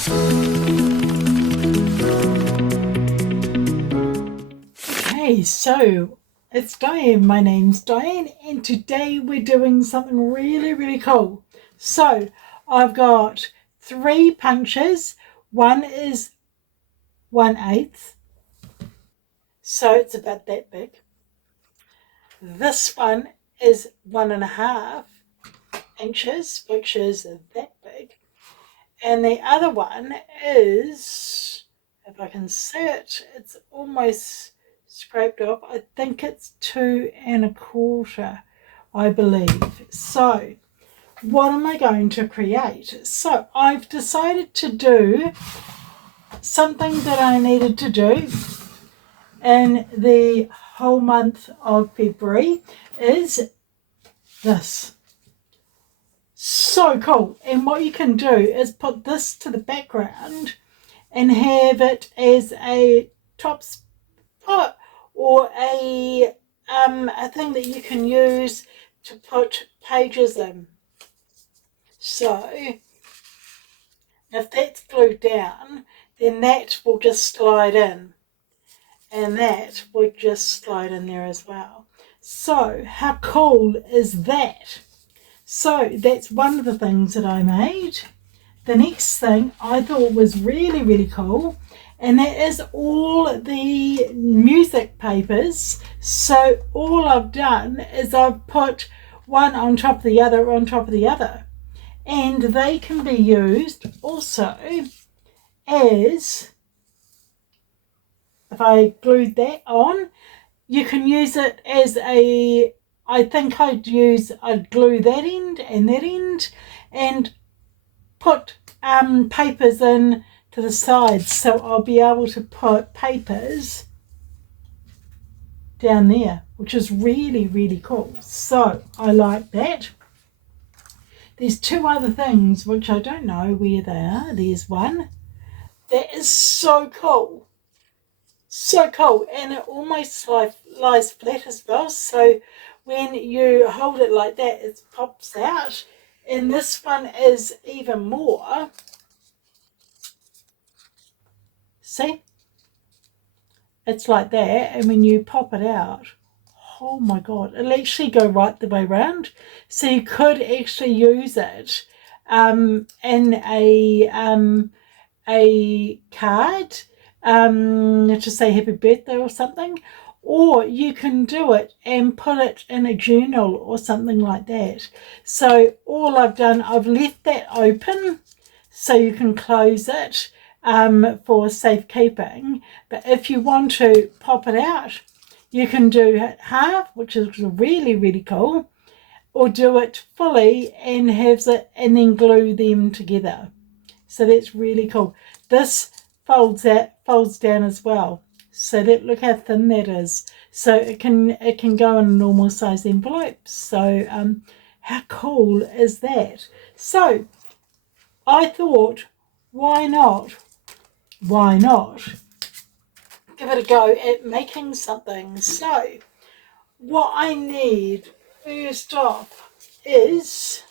Hey, so it's Diane. My name's Diane, and today we're doing something really cool. So I've got 3 punctures. One is 1/8, so it's about that big. This one is 1.5 inches, which is that big. And the other one is, if I can see it, it's almost scraped off. I think it's 2.25, I believe. So what am I going to create? So I've decided to do something that I needed to do in the whole month of February is this. So cool. And what you can do is put this to the background and have it as a top spot or a thing that you can use to put pages in. So if that's glued down, then that will just slide in, and that would just slide in there as well. So how cool is that? So that's one of the things that I made. The next thing I thought was really cool, and that is all the music papers. So all I've done is I've put one on top of the other on top of the other, and they can be used also as, if I glued that on, you can use it as a, I think I'd glue that end and put papers in to the sides, so I'll be able to put papers down there, which is really cool. So I like that. There's 2 other things which I don't know where they are. There's one that is so cool, and it almost lies flat as well, so when you hold it like that it pops out. And this one is even more. See, it's like that, and when you pop it out, oh my god, it'll actually go right the way around. So you could actually use it in a card to say happy birthday or something, or you can do it and put it in a journal or something like that. So all I've done, I've left that open so you can close it for safekeeping. But if you want to pop it out, you can do half, which is really cool, or do it fully and have it and then glue them together. So that's really cool. This folds down as well. So look how thin that is. So it can go in a normal size envelope. So how cool is that? So I thought, why not give it a go at making something? So what I need first off is,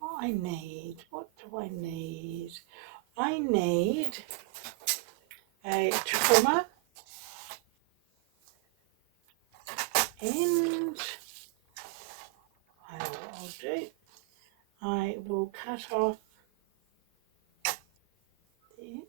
what do I need? I need a trimmer, and I know what I'll do. I will cut off that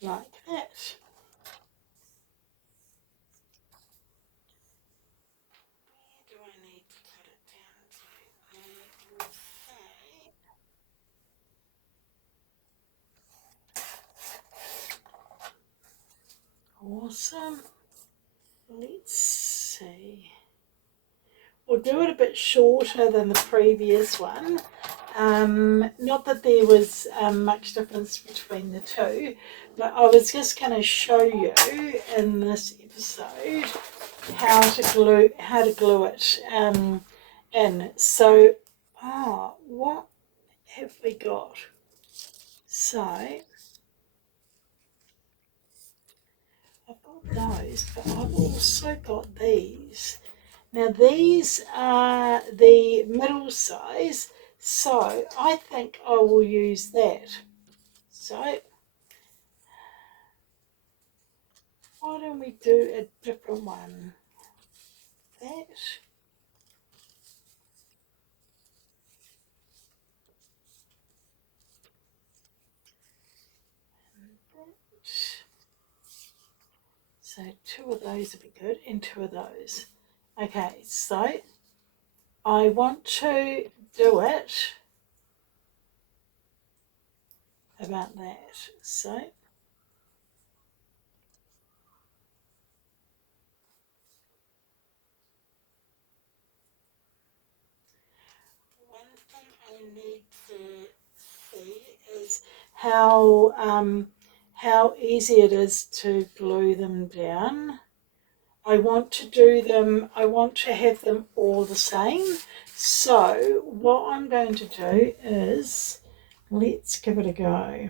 like that. Where do I need to cut it down to? I will say, awesome. Let's see. We'll do it a bit shorter than the previous one. Not that there was much difference between the two, but I was just going to show you in this episode how to glue it in. So, what have we got? So, I've got those, but I've also got these. Now these are the middle size, So I think I will use that. So why don't we do a different one? That. So 2 of those would be good, and 2 of those. Okay, so I want to do it about that. So one thing I need to see is how easy it is to glue them down. I want to have them all the same. So what I'm going to do is, let's give it a go.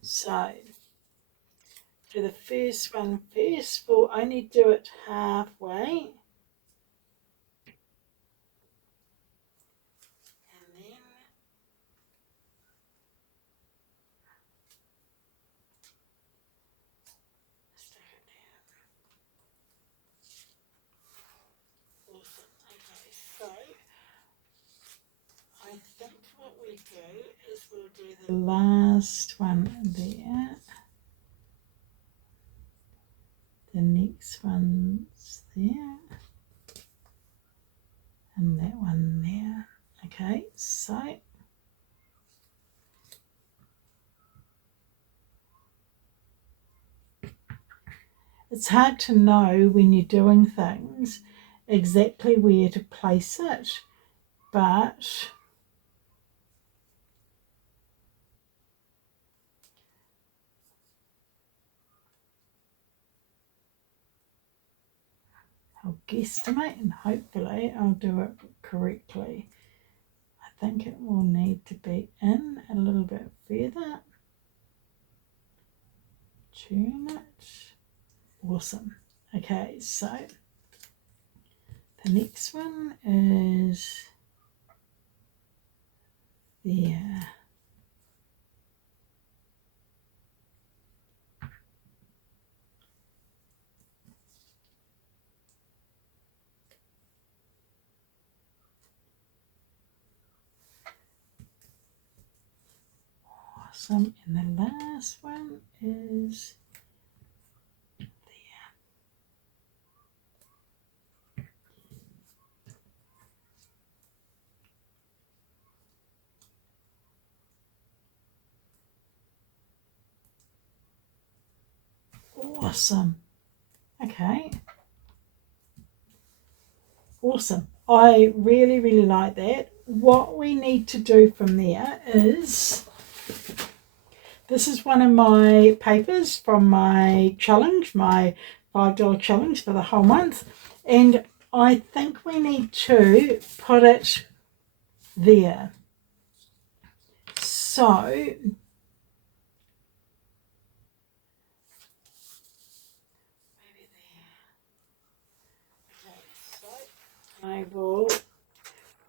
So do the first one first. We'll only do it halfway. And then stick it down. Awesome. Okay, so I think what we do is we'll do the last one there. The next one's there. And that one there. Okay, so it's hard to know when you're doing things exactly where to place it, but I'll guesstimate and hopefully I'll do it correctly. I think it will need to be in a little bit further. Turn it. Awesome. Okay, so the next one is there. Awesome. And the last one is there. Awesome. Okay. Awesome. I really, really like that. What we need to do from there is, this is one of my papers from my challenge, my $5 challenge for the whole month. And I think we need to put it there. So maybe there. Okay, so I will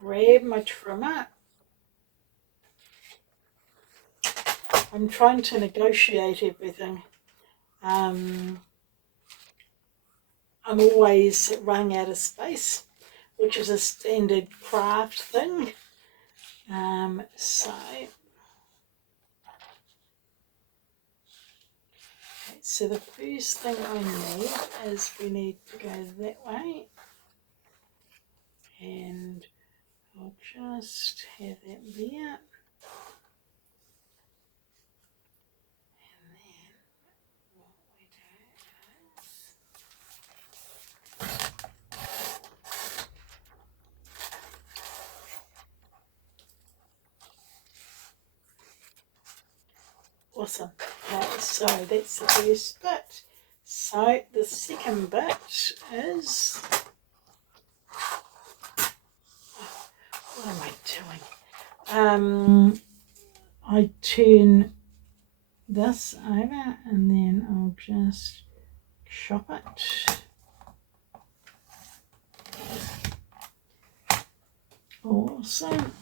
grab my trimmer. I'm trying to negotiate everything. I'm always running out of space, which is a standard craft thing. So the first thing I need is we need to go that way, and I'll just have that there. And then what we do is awesome. Okay, so that's the first bit. So the second bit is, what am I doing? I turn this over and then I'll just chop it. Awesome.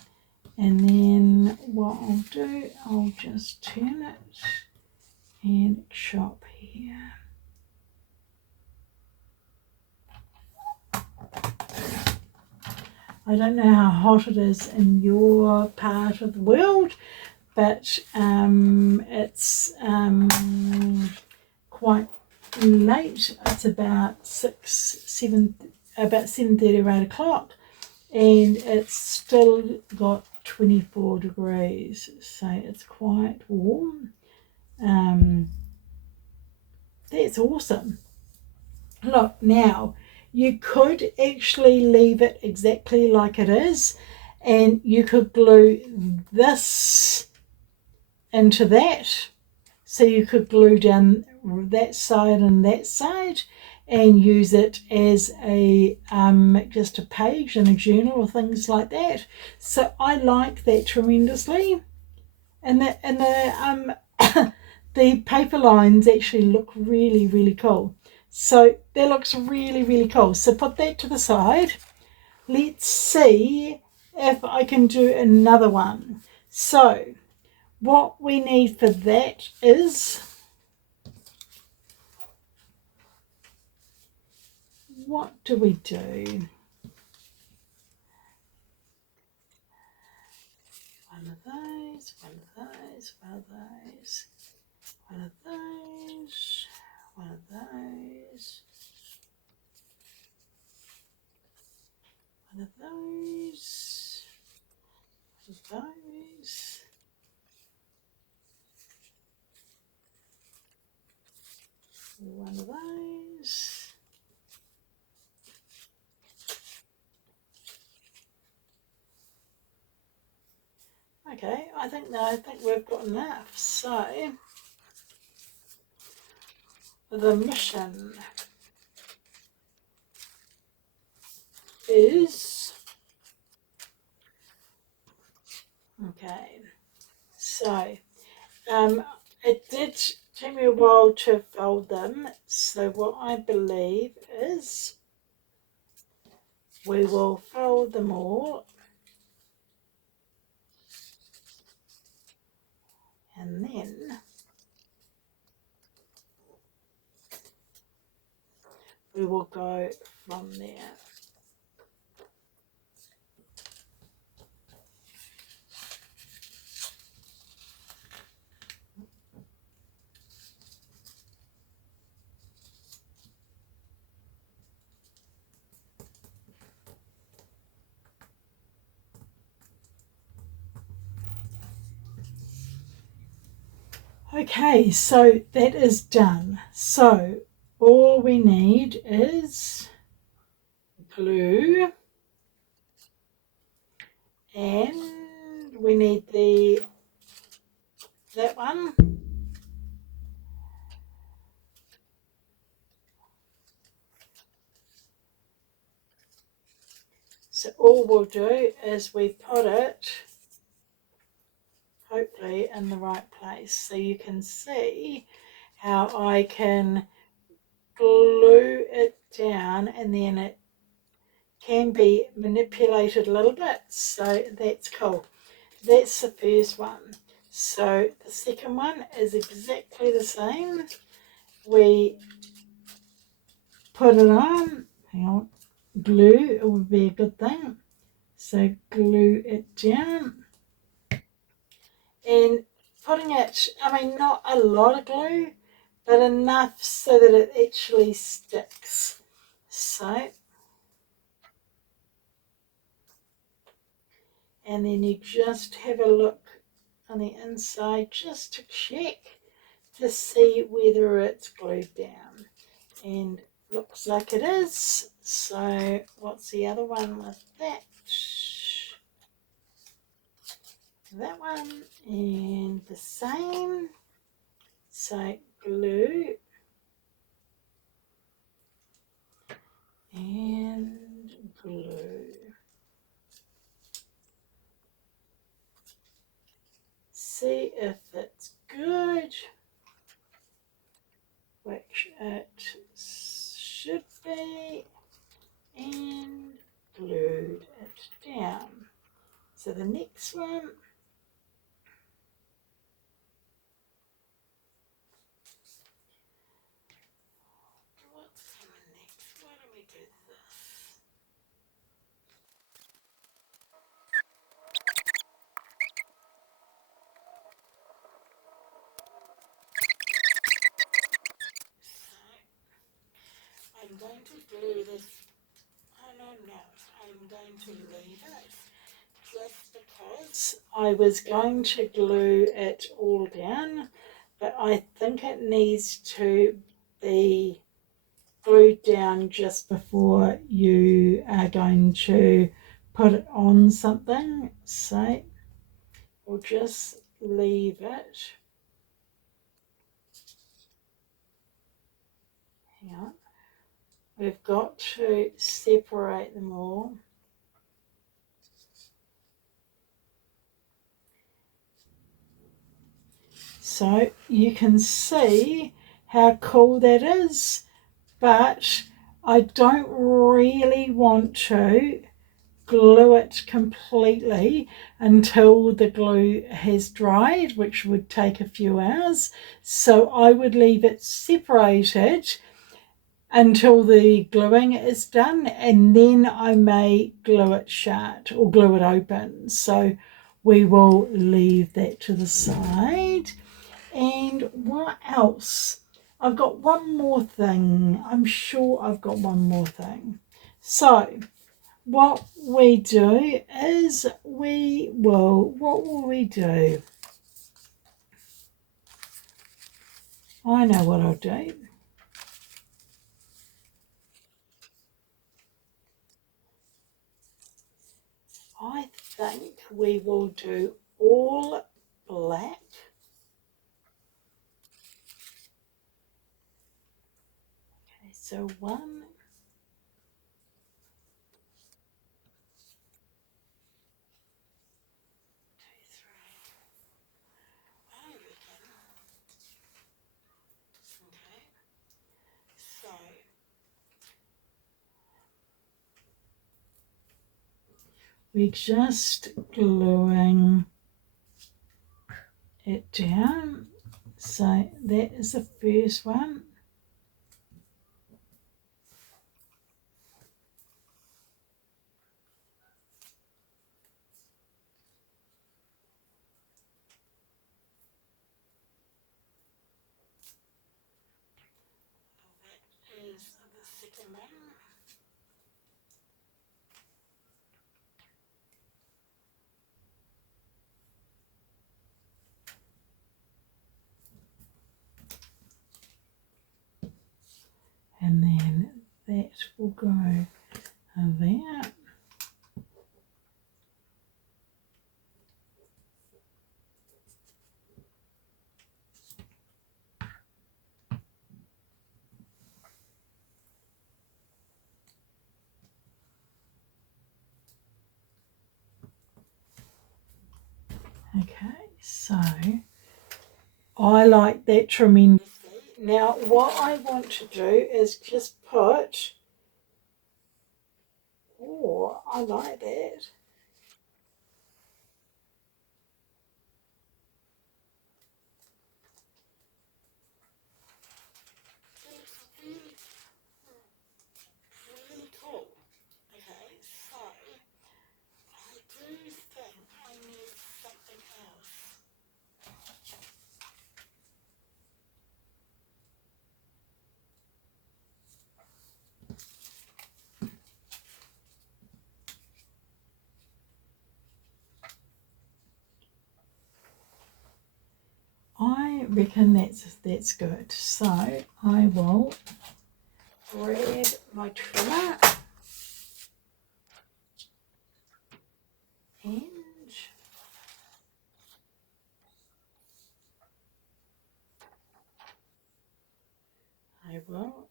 And then what I'll do, I'll just turn it and chop here. I don't know how hot it is in your part of the world, but it's quite late. It's about 7:30 or 8 o'clock, and it's still got 24 degrees, so it's quite warm. That's awesome. Look, now you could actually leave it exactly like it is, and you could glue this into that. So you could glue down that side and that side and use it as a just a page in a journal or things like that. So I like that tremendously. And the the paper lines actually look really, really cool. So that looks really, really cool. So put that to the side. Let's see if I can do another one. So what we need for that is, what do we do? One of those, one of those, one of those, one of those, one of those, one of those, one of those, one of those. Okay, I think we've got enough. So the mission is, okay, so it did take me a while to fold them, so what I believe is we will fold them all, and then we will go from there. Okay, so that is done. So all we need is glue, and we need that one. So all we'll do is we put it hopefully in the right place, so you can see how I can glue it down, and then it can be manipulated a little bit, so that's cool. That's the first one. So the second one is exactly the same. We put it on, hang on, glue, it would be a good thing. So glue it down, and putting it, I mean, not a lot of glue, but enough so that it actually sticks. So, and then you just have a look on the inside just to check to see whether it's glued down, and looks like it is. So what's the other one with that? That one, and the same. So glue and glue. See if it's good, which it should be, and glued it down. next one. What's coming next? Why do we do this? So I'm going to glue this. Oh no, no, I'm going to leave it just because I was going to glue it all down, but I think it needs to be glued down just before you are going to put it on something. So we'll just leave it. Hang on. We've got to separate them all. So you can see how cool that is, but I don't really want to glue it completely until the glue has dried, which would take a few hours. So I would leave it separated until the gluing is done, and then I may glue it shut or glue it open. So we will leave that to the side. And what else? I've got one more thing. I'm sure I've got one more thing. So what we do is what will we do? I know what I'll do. I think we will do all black. Okay, so 1, 2, 3. I reckon. Okay. So we're just gluing it down. So that is the first one. That is the second one. And then that will go there. Okay, so I like that tremendously. Now what I want to do is just put, oh, I like that. That's really, really cool. Okay, so I do think I need something else. I reckon that's good. So I will grab my trimmer and I will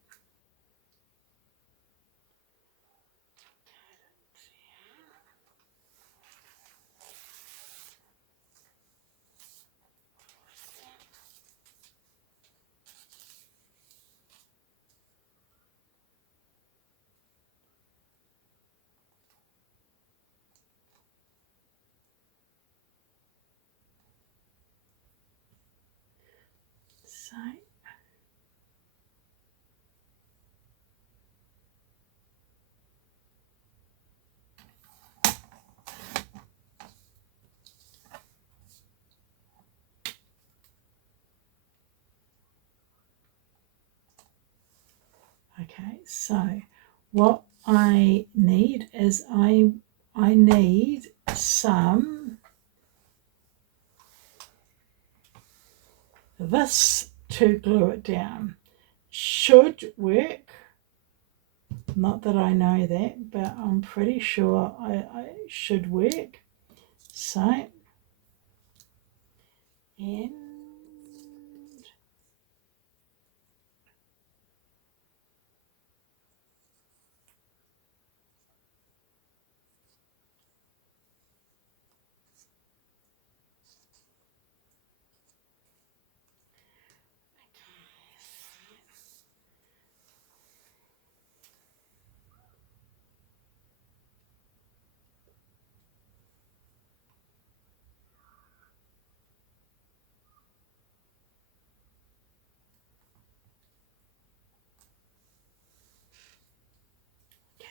Okay, so what I need is I need some this to glue it down. Should work. Not that I know that, but I'm pretty sure I should work. So, and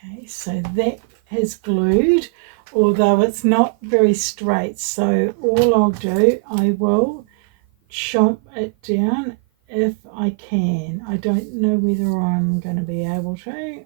okay, so that has glued, although it's not very straight. So all I'll do, I will chomp it down if I can. I don't know whether I'm going to be able to.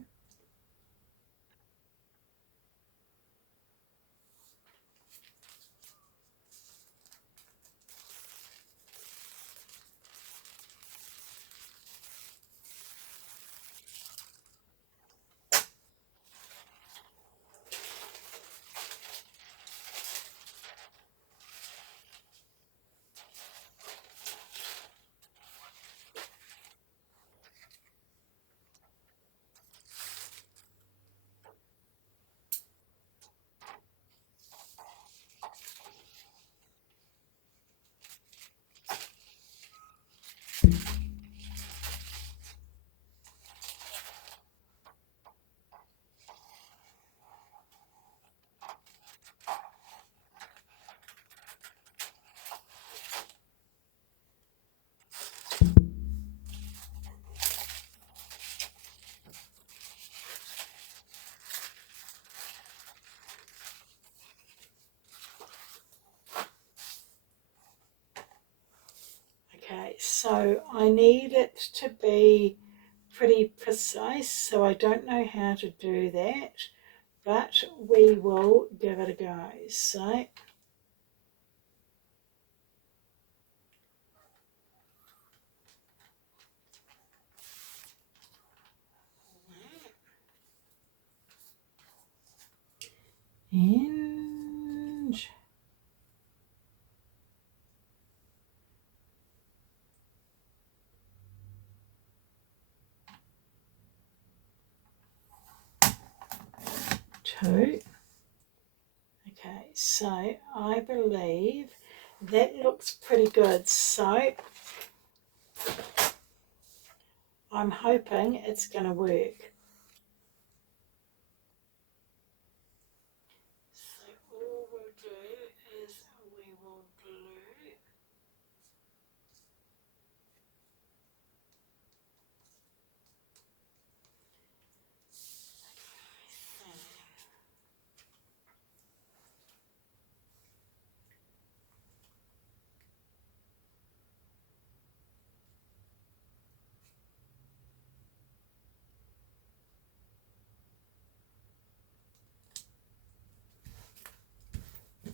Okay, so I need it to be pretty precise, so I don't know how to do that, but we will give it a go. So and 2. Okay, so I believe that looks pretty good. So I'm hoping it's going to work. So all we'll do is we will glue.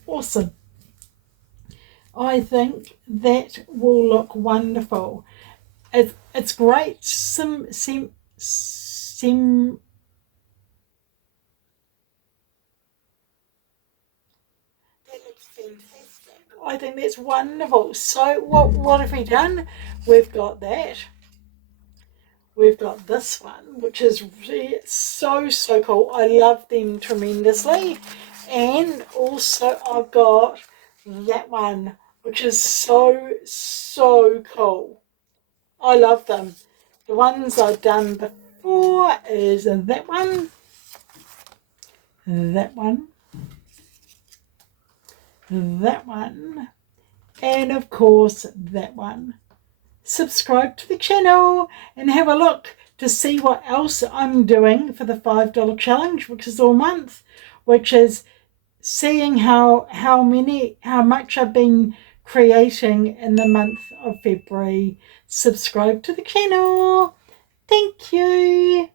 Awesome. I think that will look wonderful. It's great. That looks fantastic. I think that's wonderful. So what have we done? We've got that. We've got this one, which is really so cool. I love them tremendously. And also I've got that one, which is so cool. I love them. The ones I've done before is that one, that one, that one, and of course that one. Subscribe to the channel and have a look to see what else I'm doing for the $5 challenge, which is all month, which is seeing how much I've been creating in the month of February. Subscribe to the channel. Thank you.